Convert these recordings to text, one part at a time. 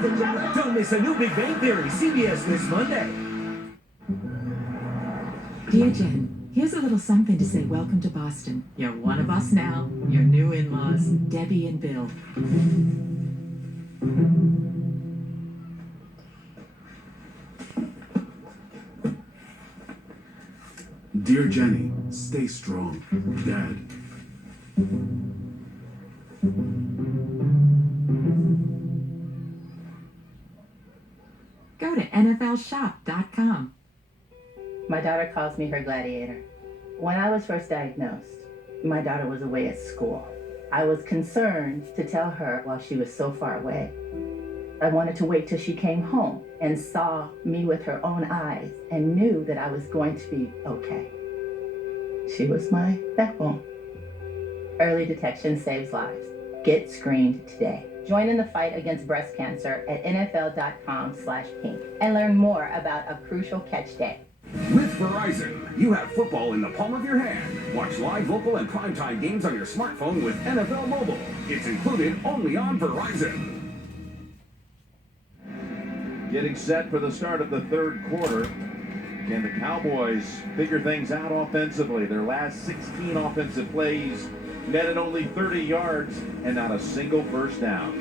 Don't miss a new Big Bang Theory, CBS this Monday. Dear Jen, here's a little something to say welcome to Boston. You're one of us now. Your new in-laws, Debbie and Bill. Dear Jenny, stay strong. Dad. Go to NFLshop.com. My daughter calls me her gladiator. When I was first diagnosed, my daughter was away at school. I was concerned to tell her while she was so far away. I wanted to wait till she came home and saw me with her own eyes and knew that I was going to be okay. She was my backbone. Early detection saves lives. Get screened today. Join in the fight against breast cancer at NFL.com/pink and learn more about a crucial catch day. With Verizon, you have football in the palm of your hand. Watch live, local, and primetime games on your smartphone with NFL Mobile. It's included only on Verizon. Getting set for the start of the third quarter. Can the Cowboys figure things out offensively? Their last 16 offensive plays netted only 30 yards and not a single first down.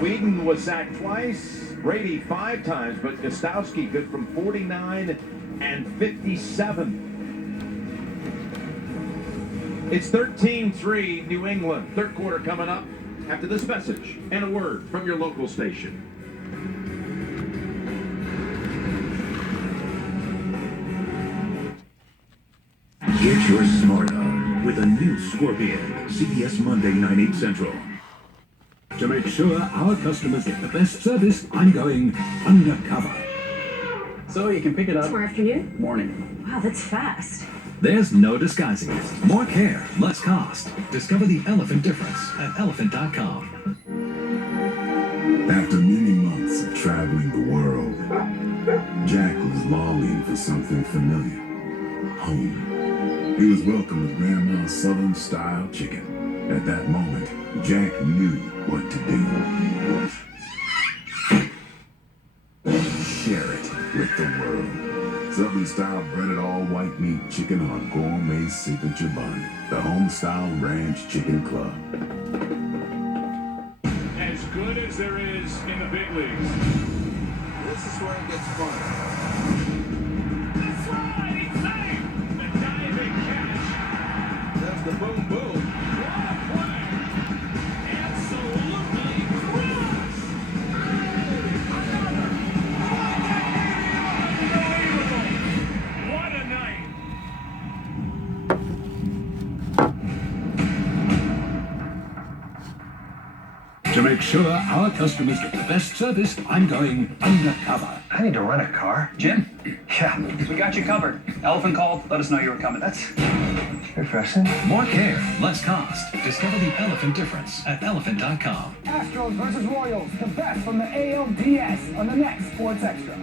Whedon was sacked twice. Brady 5 times, but Gostowski good from 49 and 57. It's 13-3 New England. Third quarter coming up after this message and a word from your local station. Get your smart on with a new Scorpion, CBS Monday, 9/8 Central. To make sure our customers get the best service, I'm going undercover. So you can pick it up. Tomorrow afternoon? Morning. Wow, that's fast. There's no disguising it. More care, less cost. Discover the elephant difference at elephant.com. After many months of traveling the world, Jack was longing for something familiar. Home. He was welcomed with Grandma's Southern-style chicken. At that moment, Jack knew what to do. Share it with the world. Southern-style breaded all-white meat chicken on a gourmet signature bun. The Home-style Ranch Chicken Club. As good as there is in the big leagues. This is where it gets fun. That's right, he's safe. The diving catch. That's the boom boom. What a play. Absolutely crushed. Another. Unbelievable. What a night. To make sure our customers get the best service, I'm going undercover. I need to rent a car. Jim? Yeah, we got you covered. Elephant called. Let us know you were coming. That's refreshing. More care, less cost. Discover the elephant difference at elephant.com. Astros versus Royals, the best from the ALDS on the next Sports Extra.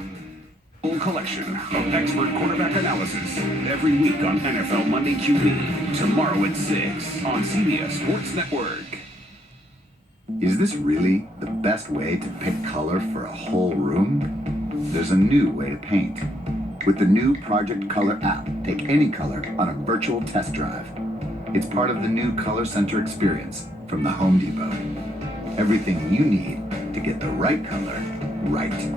Full collection of expert quarterback analysis every week on NFL Monday QB. Tomorrow at 6 on CBS Sports Network. Is this really the best way to pick color for a whole room? There's a new way to paint. With the new Project Color app, take any color on a virtual test drive. It's part of the new Color Center experience from the Home Depot. Everything you need to get the right color right.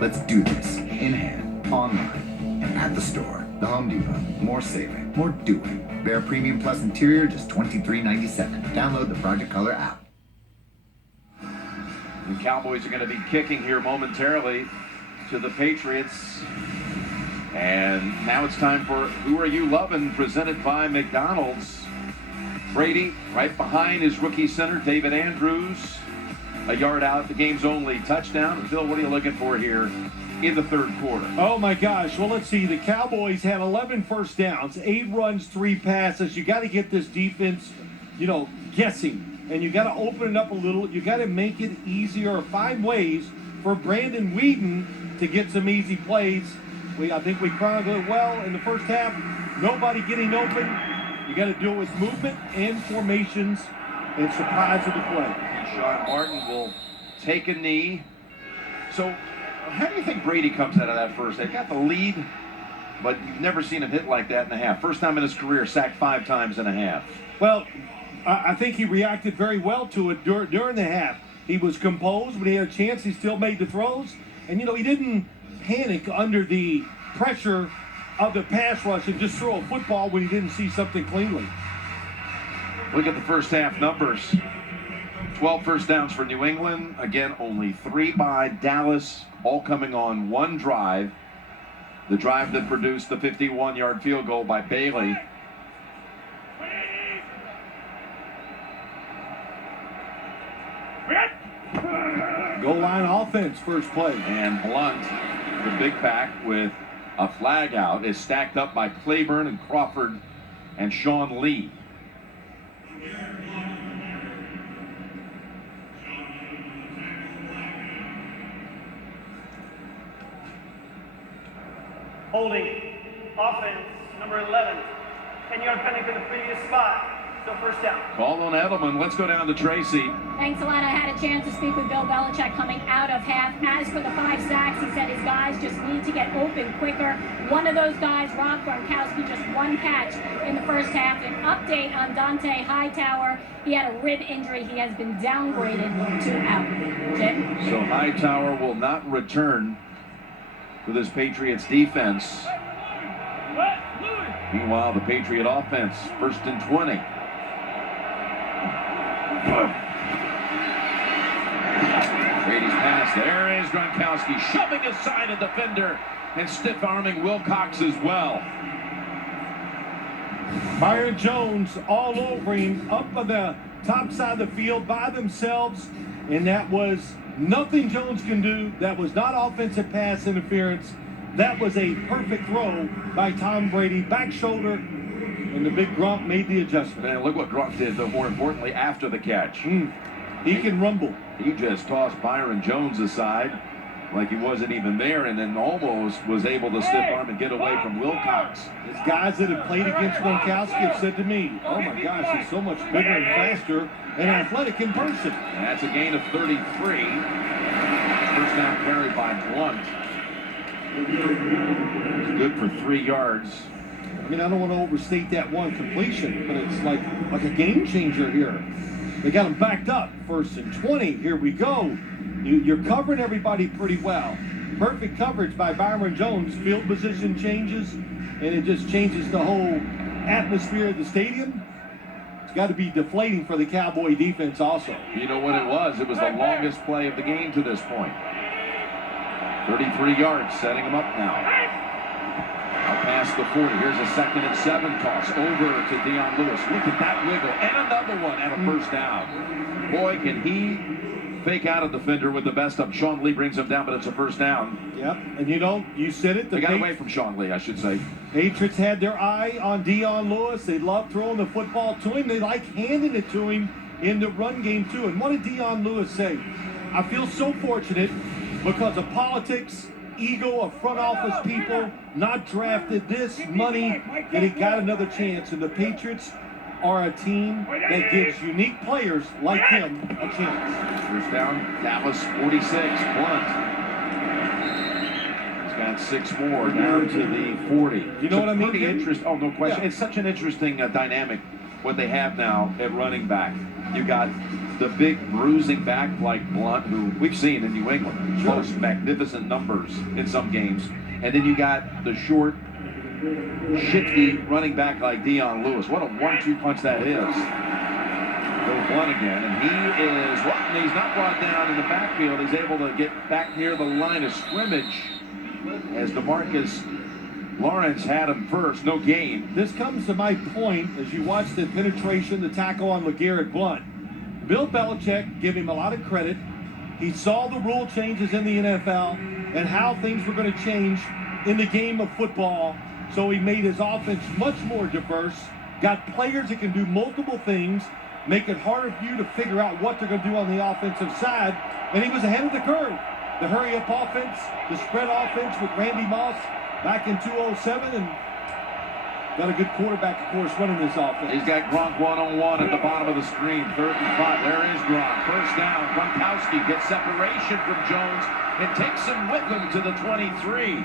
Let's do this in hand, online, and at the store. The Home Depot. More saving, more doing. Bear Premium Plus Interior, just $23.97. Download the Project Color app. The Cowboys are going to be kicking here momentarily to the Patriots. And now it's time for Who Are You Lovin', presented by McDonald's. Brady right behind his rookie center, David Andrews. A yard out, the game's only touchdown. Phil, what are you looking for here in the third quarter? Oh, my gosh. Well, let's see. The Cowboys had 11 first downs, 8 runs, 3 passes. You got to get this defense, guessing. And you got to open it up a little. You got to make it easier or find ways for Brandon Whedon to get some easy plays. I think we chronicled it well in the first half. Nobody getting open. You got to do it with movement and formations and surprise of the play. Sean Martin will take a knee. So how do you think Brady comes out of that first? They got the lead, but you've never seen him hit like that in a half. First time in his career, sacked 5 times in a half. Well, I think he reacted very well to it during the half. He was composed. When he had a chance, he still made the throws. And, he didn't panic under the pressure of the pass rush and just throw a football when he didn't see something cleanly. Look at the first half numbers. 12 first downs for New England. Again, only 3 by Dallas, all coming on one drive. The drive that produced the 51-yard field goal by Bailey. Goal line offense, first play. And Blunt, the big back with a flag out, is stacked up by Claiborne and Crawford and Sean Lee. Holding, offense, number 11. 10-yard penalty for the previous spot. So first down. Call on Edelman. Let's go down to Tracy. Thanks a lot. I had a chance to speak with Bill Belichick coming out of half. As for the 5 sacks, he said his guys just need to get open quicker. One of those guys, Rob Gronkowski, just 1 catch in the first half. An update on Dante Hightower. He had a rib injury. He has been downgraded to out. Jim? So Hightower will not return for this Patriots defense. Meanwhile, the Patriot offense, 1st and 20. Brady's pass. There is Gronkowski shoving aside a defender and stiff-arming Wilcox as well. Byron Jones all over him, up on the top side of the field by themselves, and that was nothing Jones can do. That was not offensive pass interference. That was a perfect throw by Tom Brady, back shoulder, and the big Gronk made the adjustment. Man, look what Gronk did, though, more importantly, after the catch. He can rumble. He just tossed Byron Jones aside like he wasn't even there, and then almost was able to stiff arm and get away from Wilcox. It's guys that have played against Gronkowski have said to me, oh my gosh, he's so much bigger and faster and athletic in person. And that's a gain of 33. First down carry by Blunt. It's good for 3 yards. I mean, I don't want to overstate that one completion, but it's like a game changer here. They got him backed up. 1st and 20. Here we go. You're covering everybody pretty well. Perfect coverage by Byron Jones. Field position changes, and it just changes the whole atmosphere of the stadium. It's got to be deflating for the Cowboy defense also. You know what it was? It was the longest play of the game to this point. 33 yards, setting them up now. Out past the 40. Here's a 2nd and 7 toss over to Dion Lewis. Look at that wiggle. And another one at a first down. Boy, can he fake out a defender with the best of. Sean Lee brings him down, but it's a first down. Yep, and you said it. They got away from Sean Lee, I should say. Patriots had their eye on Dion Lewis. They love throwing the football to him. They like handing it to him in the run game, too. And what did Dion Lewis say? I feel so fortunate because of politics, ego of front office people, not drafted this money, that he got another chance. And the Patriots are a team that gives unique players like him a chance. First down, Dallas 46, Blunt. He's got 6 more down to the 40. You know what I mean? Pretty interesting. Oh, no question. Yeah. It's such an interesting dynamic what they have now at running back. You got the big bruising back like Blunt, who we've seen in New England, post magnificent numbers in some games, and then you got the short, shifty running back like Dion Lewis. What a 1-2 punch that is. Goes Blunt again, and he's not brought down in the backfield. He's able to get back near the line of scrimmage as DeMarcus Lawrence had him first, no gain. This comes to my point as you watch the penetration, the tackle on LeGarrette Blunt. Bill Belichick, give him a lot of credit. He saw the rule changes in the NFL and how things were going to change in the game of football. So he made his offense much more diverse, got players that can do multiple things, make it harder for you to figure out what they're going to do on the offensive side. And he was ahead of the curve. The hurry-up offense, the spread offense with Randy Moss back in 2007, and Got a good quarterback, of course, running this offense. He's got Gronk one-on-one at the bottom of the screen. 3rd and 5. There is Gronk. First down. Gronkowski gets separation from Jones and takes him with him to the 23.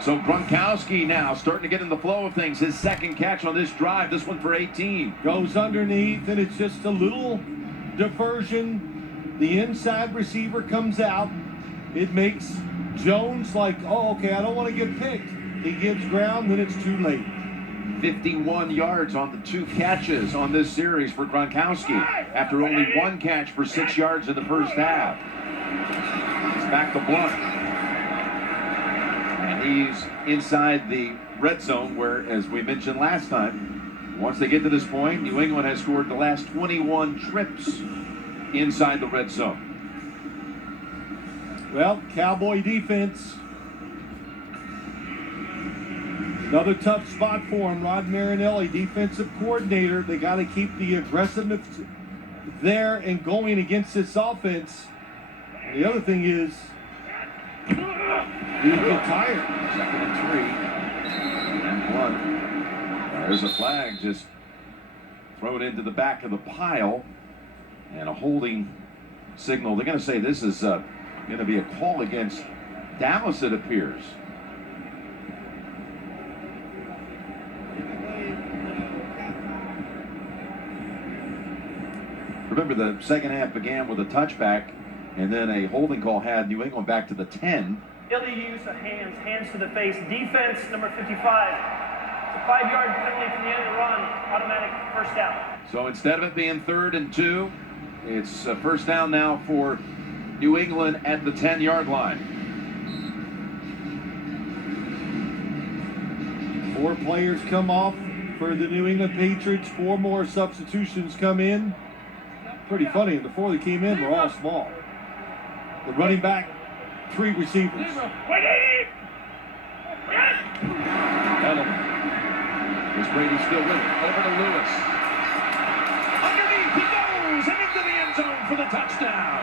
So Gronkowski now starting to get in the flow of things. His second catch on this drive. This one for 18. Goes underneath, and it's just a little diversion. The inside receiver comes out. It makes Jones like, oh, okay, I don't want to get picked. He gives ground, then it's too late. 51 yards on the 2 catches on this series for Gronkowski after only 1 catch for 6 yards in the first half. It's back to Blunt. And he's inside the red zone where, as we mentioned last time, once they get to this point, New England has scored the last 21 trips inside the red zone. Well, Cowboy defense. Another tough spot for him. Rod Marinelli, defensive coordinator. They got to keep the aggressiveness there and going against this offense. And the other thing is, he get tired. 2nd and 3. And Blunt. There's a flag just thrown into the back of the pile. And a holding signal. They're going to say this is going to be a call against Dallas, it appears. Remember, the second half began with a touchback, and then a holding call had New England back to the 10. Illegal use of hands to the face. Defense, number 55. It's a 5-yard penalty from the end of the run. Automatic first down. So instead of it being 3rd and 2, it's first down now for New England at the 10-yard line. 4 players come off for the New England Patriots. 4 more substitutions come in. Pretty funny, and the 4 that came in were all small. The running back, 3 receivers. Edelman. Is Brady still with it? Over to Lewis. Underneath he goes and into the end zone for the touchdown.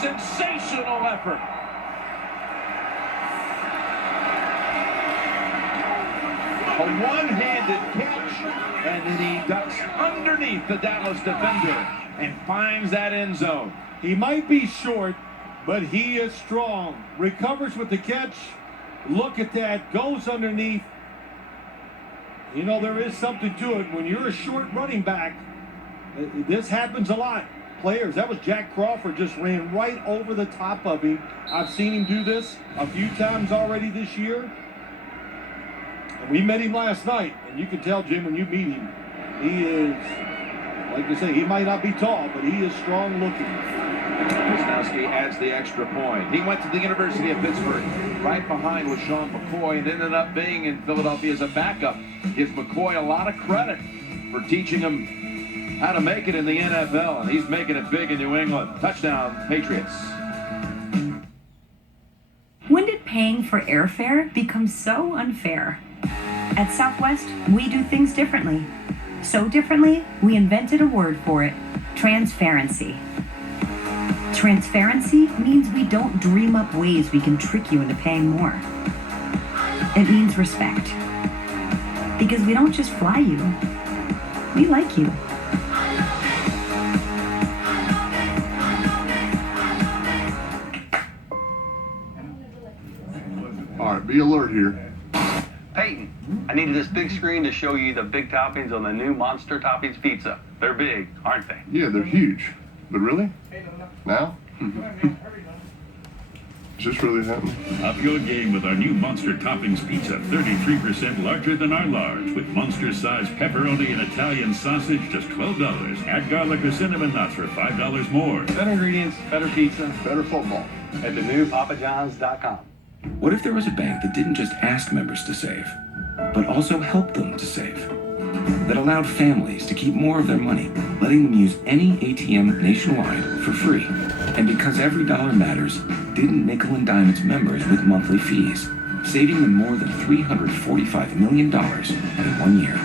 Sensational effort. A one-handed catch, and then he ducks underneath the Dallas defender and finds that end zone. He might be short, but he is strong. Recovers with the catch. Look at that. Goes underneath. You know, there is something to it. When you're a short running back, this happens a lot. Players, that was Jack Crawford, just ran right over the top of him. I've seen him do this a few times already this year. And we met him last night, and you can tell, Jim, when you meet him, he is, like I say, he might not be tall, but he is strong looking. Wisnowski adds the extra point. He went to the University of Pittsburgh, right behind with Sean McCoy, and ended up being in Philadelphia as a backup. Gives McCoy a lot of credit for teaching him how to make it in the NFL, and he's making it big in New England. Touchdown, Patriots. When did paying for airfare become so unfair? At Southwest, we do things differently. So differently, we invented a word for it: transparency. Transparency means we don't dream up ways we can trick you into paying more. It means respect. Because we don't just fly you, we like you. All right, be alert here. Peyton, I needed this big screen to show you the big toppings on the new Monster Toppings pizza. They're big, aren't they? Yeah, they're huge. But really? Now? Is this really happening? Up your game with our new Monster Toppings Pizza, 33% larger than our large, with monster-sized pepperoni and Italian sausage, just $12. Add garlic or cinnamon nuts for $5 more. Better ingredients, better pizza, better football. At thenewpapajohns.com. What if there was a bank that didn't just ask members to save, but also helped them to save? That allowed families to keep more of their money, letting them use any ATM nationwide for free. And because every dollar matters, didn't nickel and dime its members with monthly fees, saving them more than $345 million in 1 year.